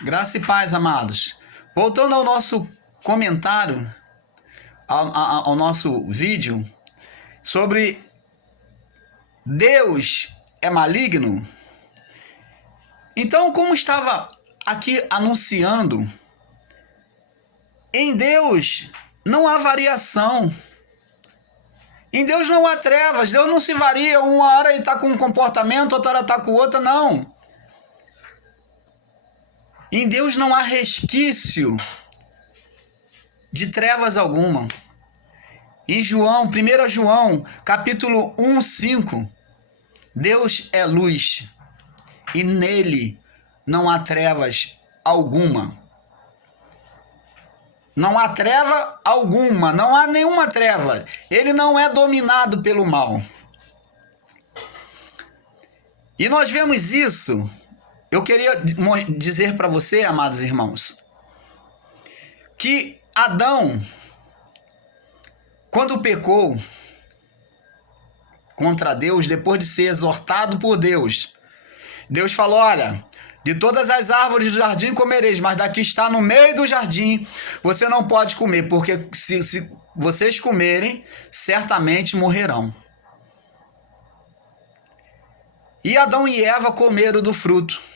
Graça e paz, amados. Voltando ao nosso comentário, ao nosso vídeo sobre Deus é maligno. Então, como estava aqui anunciando, em Deus não há variação. Em Deus não há trevas. Deus não se varia. Uma hora ele está com um comportamento, outra hora está com outra. Não. Em Deus não há resquício de trevas alguma. Em João, 1 João, capítulo 1, 5, Deus é luz e nele não há trevas alguma. Não há treva alguma, não há nenhuma treva. Ele não é dominado pelo mal. E nós vemos isso. Eu queria dizer para você, amados irmãos, que Adão, quando pecou contra Deus, depois de ser exortado por Deus, Deus falou: olha, de todas as árvores do jardim comereis, mas daqui está no meio do jardim, você não pode comer, porque se vocês comerem, certamente morrerão. E Adão e Eva comeram do fruto.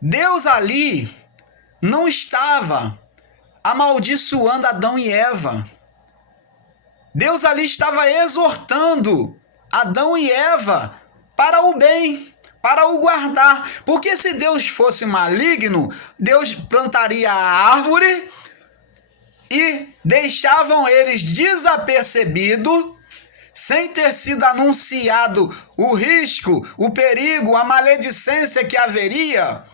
Deus ali não estava amaldiçoando Adão e Eva. Deus ali estava exortando Adão e Eva para o bem, para o guardar. Porque se Deus fosse maligno, Deus plantaria a árvore e deixavam eles desapercebidos, sem ter sido anunciado o risco, o perigo, a maledicência que haveria,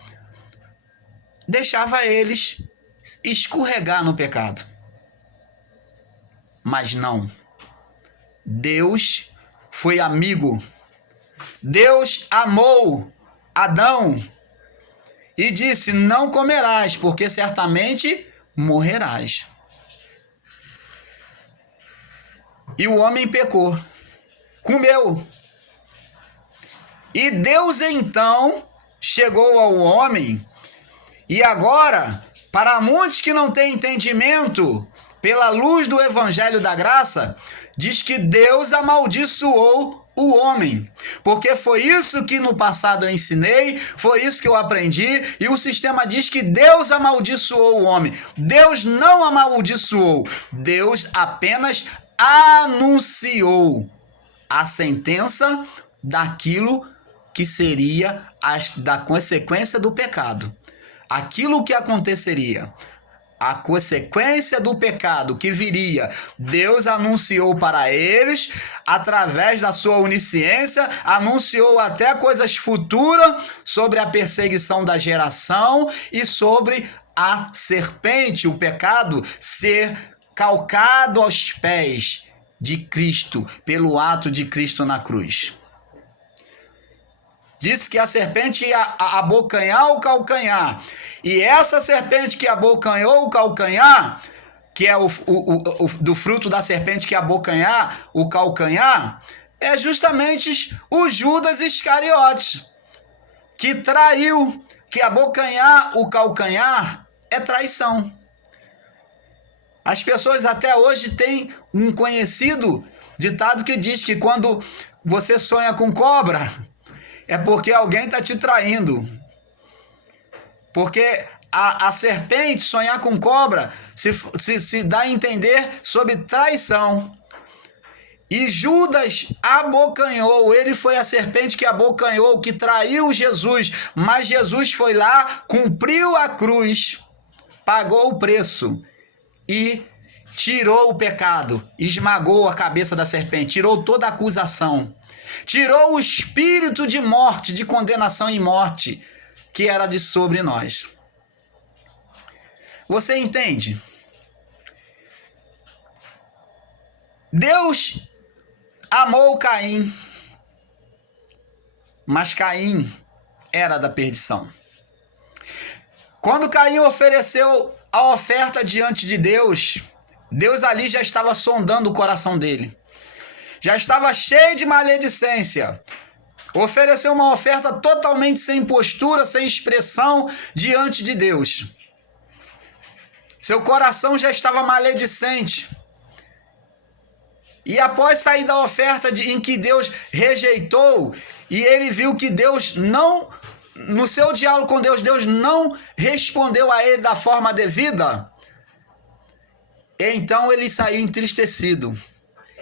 deixava eles escorregar no pecado. Mas não. Deus foi amigo. Deus amou Adão e disse: não comerás, porque certamente morrerás. E o homem pecou, comeu. E Deus então chegou ao homem. E agora, para muitos que não têm entendimento, pela luz do Evangelho da Graça, diz que Deus amaldiçoou o homem. Porque foi isso que no passado eu ensinei, foi isso que eu aprendi, e o sistema diz que Deus amaldiçoou o homem. Deus não amaldiçoou, Deus apenas anunciou a sentença daquilo que seria da consequência do pecado. Aquilo que aconteceria, a consequência do pecado que viria, Deus anunciou para eles, através da sua onisciência, anunciou até coisas futuras sobre a perseguição da geração e sobre a serpente, o pecado, ser calcado aos pés de Cristo, pelo ato de Cristo na cruz. Disse que a serpente ia abocanhar o calcanhar. E essa serpente que abocanhou o calcanhar, que é do fruto da serpente que abocanhar o calcanhar, é justamente o Judas Iscariotes, que traiu, que abocanhar o calcanhar é traição. As pessoas até hoje têm um conhecido ditado que diz que quando você sonha com cobra, é porque alguém está te traindo. Porque a serpente, sonhar com cobra, se dá a entender sobre traição. E Judas abocanhou, ele foi a serpente que abocanhou, que traiu Jesus. Mas Jesus foi lá, cumpriu a cruz, pagou o preço e tirou o pecado, esmagou a cabeça da serpente, tirou toda a acusação. Tirou o espírito de morte, de condenação e morte, que era de sobre nós. Você entende? Deus amou Caim, mas Caim era da perdição. Quando Caim ofereceu a oferta diante de Deus, Deus ali já estava sondando o coração dele. Já estava cheio de maledicência. Ofereceu uma oferta totalmente sem postura, sem expressão diante de Deus. Seu coração já estava maledicente. E após sair da oferta em que Deus rejeitou, e ele viu que Deus não, no seu diálogo com Deus, Deus não respondeu a ele da forma devida, então ele saiu entristecido,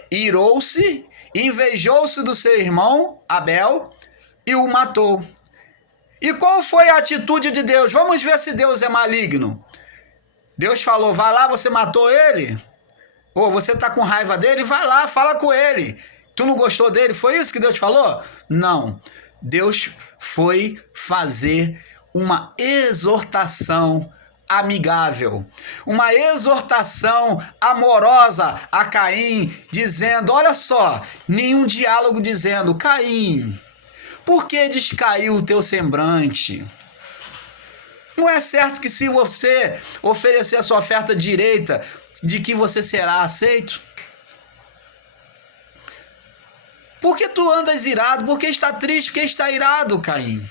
irou-se, invejou-se do seu irmão Abel e o matou. E qual foi a atitude de Deus? Vamos ver se Deus é maligno. Deus falou, vai lá, você matou ele? Ou você está com raiva dele? Vai lá, fala com ele. Tu não gostou dele? Foi isso que Deus falou? Não. Deus foi fazer uma exortação amigável, uma exortação amorosa a Caim, dizendo, olha só, nenhum diálogo dizendo, Caim, por que descaiu o teu semblante? Não é certo que se você oferecer a sua oferta direita, de que você será aceito? Por que tu andas irado? Por que está triste? Por que está irado, Caim?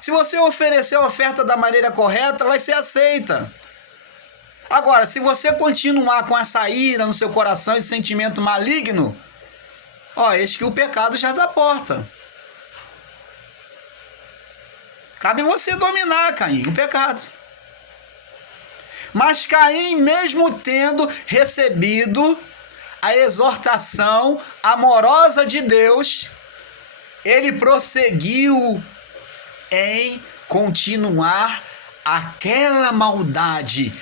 Se você oferecer a oferta da maneira correta, vai ser aceita. Agora, se você continuar com essa ira no seu coração, esse sentimento maligno, eis que o pecado já está à porta. Cabe você dominar, Caim, o pecado. Mas Caim, mesmo tendo recebido a exortação amorosa de Deus, ele prosseguiu em continuar aquela maldade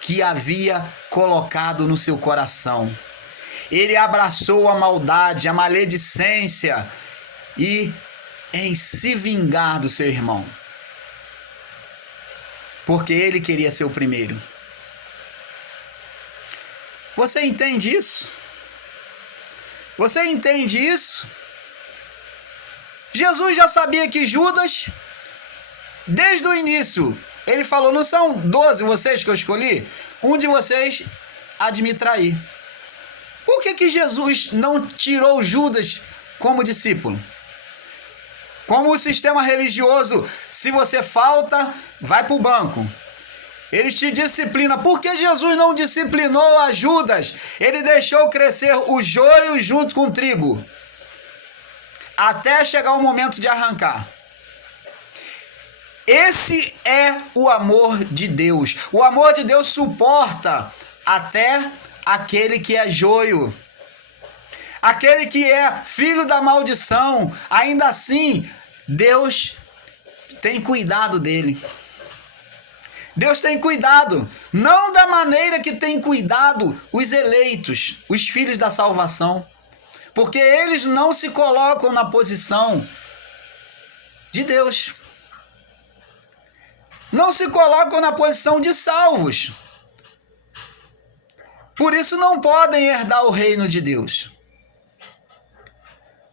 que havia colocado no seu coração. Ele abraçou a maldade, a maledicência e em se vingar do seu irmão. Porque ele queria ser o primeiro. Você entende isso? Você entende isso? Jesus já sabia que Judas, desde o início, ele falou, não são 12 vocês que eu escolhi? Um de vocês há de me trair. Por que Jesus não tirou Judas como discípulo? Como o sistema religioso, se você falta, vai para o banco. Ele te disciplina. Por que Jesus não disciplinou a Judas? Ele deixou crescer o joio junto com o trigo, até chegar o momento de arrancar. Esse é o amor de Deus. O amor de Deus suporta até aquele que é joio. Aquele que é filho da maldição, ainda assim, Deus tem cuidado dele. Deus tem cuidado, não da maneira que tem cuidado os eleitos, os filhos da salvação, porque eles não se colocam na posição de Deus. Não se colocam na posição de salvos. Por isso não podem herdar o reino de Deus.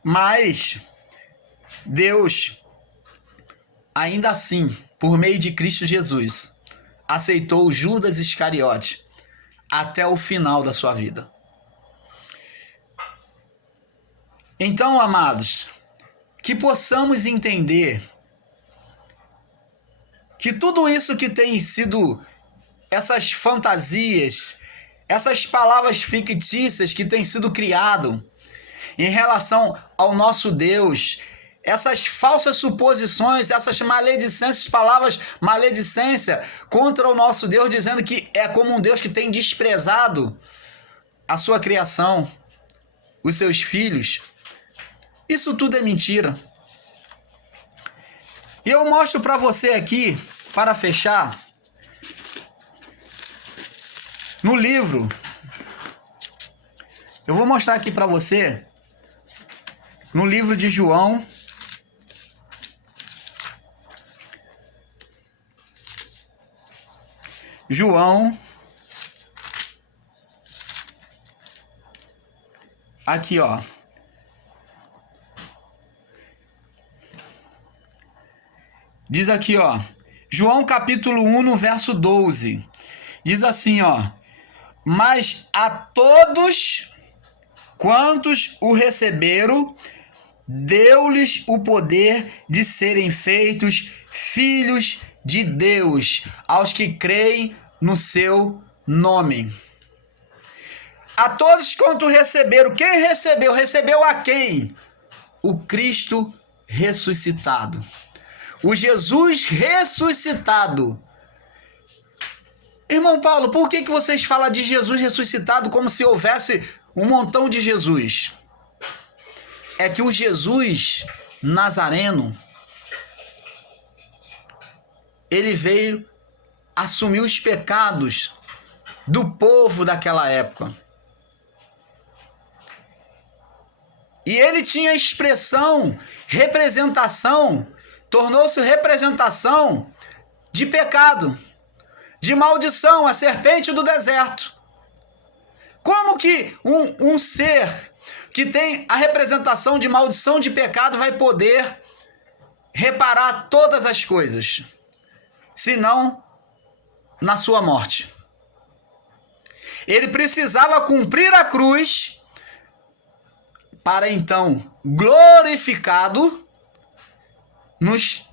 Mas Deus, ainda assim, por meio de Cristo Jesus, aceitou Judas Iscariote até o final da sua vida. Então, amados, que possamos entender que tudo isso que tem sido essas fantasias, essas palavras fictícias que têm sido criado em relação ao nosso Deus, essas falsas suposições, essas maledicências, palavras maledicência contra o nosso Deus, dizendo que é como um Deus que tem desprezado a sua criação, os seus filhos. Isso tudo é mentira. E eu mostro para você aqui, para fechar, no livro, eu vou mostrar aqui para você, no livro de João, aqui ó, diz aqui ó, João capítulo 1 no verso 12, diz assim ó, mas a todos quantos o receberam, deu-lhes o poder de serem feitos filhos de Deus, aos que creem no seu nome. A todos quanto receberam, quem recebeu? Recebeu a quem? O Cristo ressuscitado. O Jesus ressuscitado. Irmão Paulo, por que vocês falam de Jesus ressuscitado como se houvesse um montão de Jesus? É que o Jesus Nazareno, ele veio assumir os pecados do povo daquela época. E ele tinha expressão, representação, tornou-se representação de pecado, de maldição, a serpente do deserto. Como que um ser que tem a representação de maldição, de pecado, vai poder reparar todas as coisas, senão na sua morte? Ele precisava cumprir a cruz para então, glorificado, nos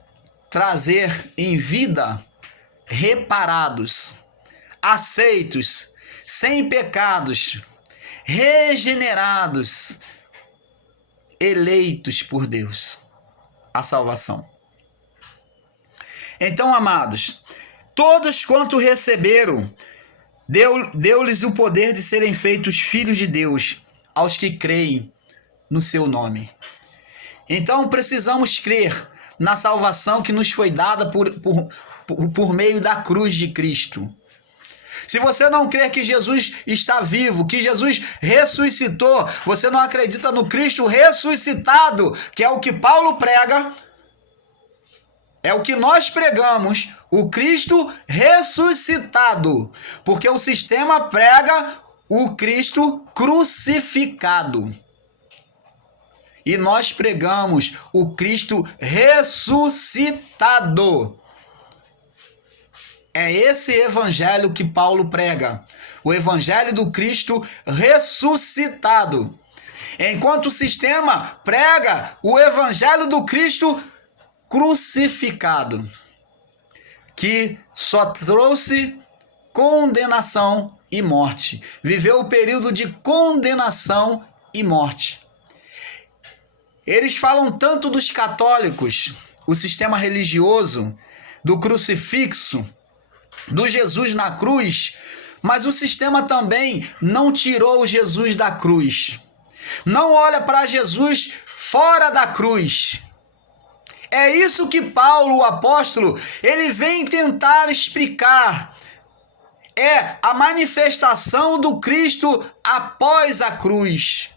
trazer em vida reparados, aceitos, sem pecados, regenerados, eleitos por Deus, a salvação. Então, amados, todos quanto receberam, deu-lhes o poder de serem feitos filhos de Deus, aos que creem no seu nome. Então, precisamos crer na salvação que nos foi dada por meio da cruz de Cristo. Se você não crer que Jesus está vivo, que Jesus ressuscitou, você não acredita no Cristo ressuscitado, que é o que Paulo prega, é o que nós pregamos, o Cristo ressuscitado, porque o sistema prega o Cristo crucificado. E nós pregamos o Cristo ressuscitado. É esse evangelho que Paulo prega, o evangelho do Cristo ressuscitado. Enquanto o sistema prega o evangelho do Cristo crucificado, que só trouxe condenação e morte. Viveu o período de condenação e morte. Eles falam tanto dos católicos, o sistema religioso, do crucifixo, do Jesus na cruz, mas o sistema também não tirou o Jesus da cruz. Não olha para Jesus fora da cruz. É isso que Paulo, o apóstolo, ele vem tentar explicar. É a manifestação do Cristo após a cruz.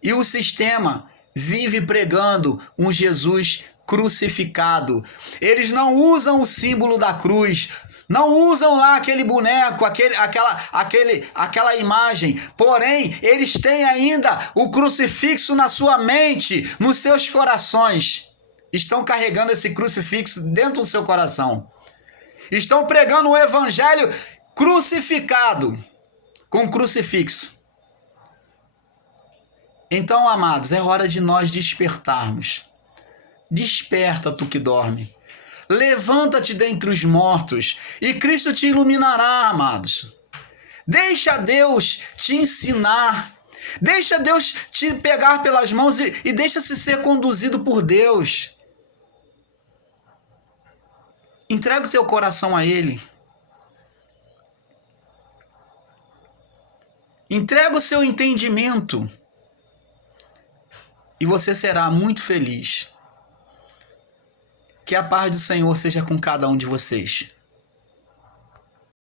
E o sistema vive pregando um Jesus crucificado. Eles não usam o símbolo da cruz, não usam lá aquele boneco, aquela imagem. Porém, eles têm ainda o crucifixo na sua mente, nos seus corações. Estão carregando esse crucifixo dentro do seu coração. Estão pregando o evangelho crucificado, com crucifixo. Então, amados, é hora de nós despertarmos. Desperta, tu que dorme. Levanta-te dentre os mortos e Cristo te iluminará, amados. Deixa Deus te ensinar. Deixa Deus te pegar pelas mãos e deixa-se ser conduzido por Deus. Entrega o teu coração a Ele. Entrega o seu entendimento. E você será muito feliz. Que a paz do Senhor seja com cada um de vocês.